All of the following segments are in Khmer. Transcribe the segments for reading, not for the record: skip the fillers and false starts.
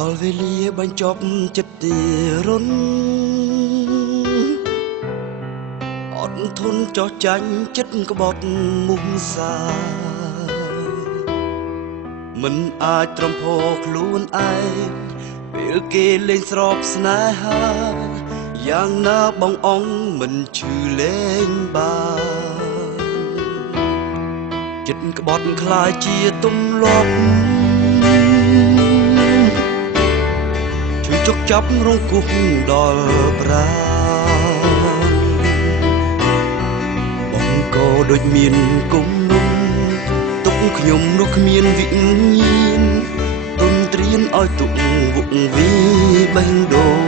ដល់វេលាបញ្ចប់ចិត្តទីរុនអត់ធន់ចោះចាញ់ចិត្តក្បត់មុខសាមិនអាចទ្រាំពោខ្លួនឯងពេលគេលេងស្របស្នេហាយ៉ាងណាបងអង្គមិនឈឺលែងបានចិត្តក្បត់ខ្លាចជាទម្លាប់ជួយជុកចាប់រងគុកដល់ប្រាណបងក៏ដូចមានគុំនុំទុកខ្ញុំនោះគ្មានវិញ្ញាណទុនត្រៀនឲ្យទុកវុកវីបេះដូង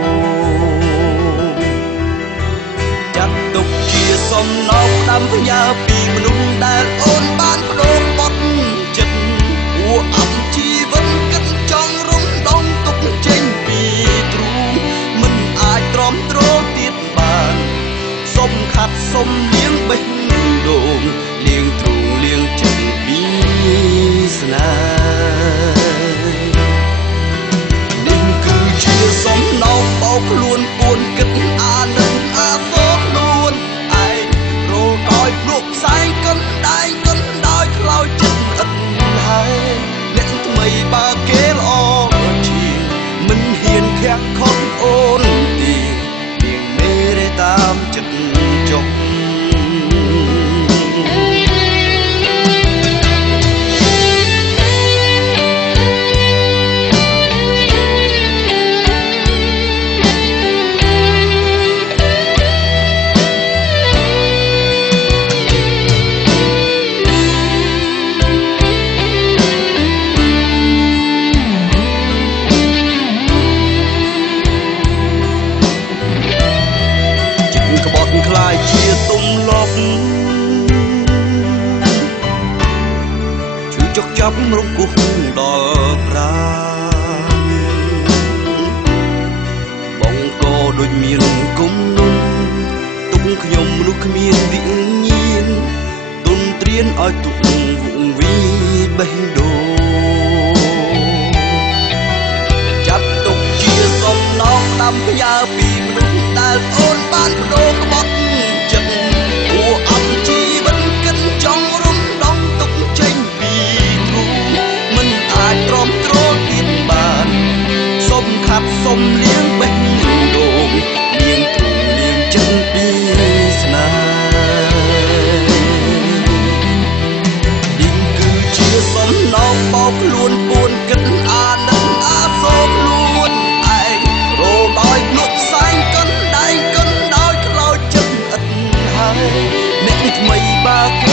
ចាត់ទុកជាសំណោកដាំផ្ញើពីមនុស្សដែលអូនបានបដូរបត់ចិត្តពួរអប់ជីវិតគិតចង់រំដងទុកចេញពីទ្រូងមិនអាចទ្រាំទ្រទៀតបានសុំខាត់សុំលៀងបេះដូងលៀងទ្រូងលៀងចិត្តពីស្នេហ៍នេះគឺជាសំណោកបោកខ្លួនពួនគិតអានឹងអាសោកខ្លួនឯងរលដោយភ្លុកផ្សែងកិនដែងកិនដោយខ្លោចចិត្តឥតហើយអ្នកថ្មីបើគេល្អជាងមិនហ៊ានខាក់ខំអូនទីនាងមេរេតាមចិត្តចុះខ្លាចជាទុំលប់ជួយចុកចាប់រំគុះដល់ប្រាណបងក៏ដូចមានគុំនុំទុកខ្ញុំនោះគ្មានវិញ្ញាណទុនត្រៀនឲ្យទុកវងវីបេះដូងចាត់ទុកជាសំណងដាំផ្ញើពីមនុស្សដែលអូនបានបដូរក្បត់ចិត្តពួរអប់ជីវិតគិតចង់រំដងទុកចេញពីទ្រូងមិនអាចទ្រាំទ្រទៀតបានសុំខាត់សុំលៀងបេះដូងលៀងទ្រូងលៀងចិត្តពីស្នេហ៍នេះគឺជាសំណោកបោកខ្លួនពួនគិតអានឹងអាសោកខ្លួនឯងរលដោយភ្លុកផ្សែងកិនដែងកិនដោយខ្លោចចិត្តឥតហើយអ្នកថ្មីបើគេ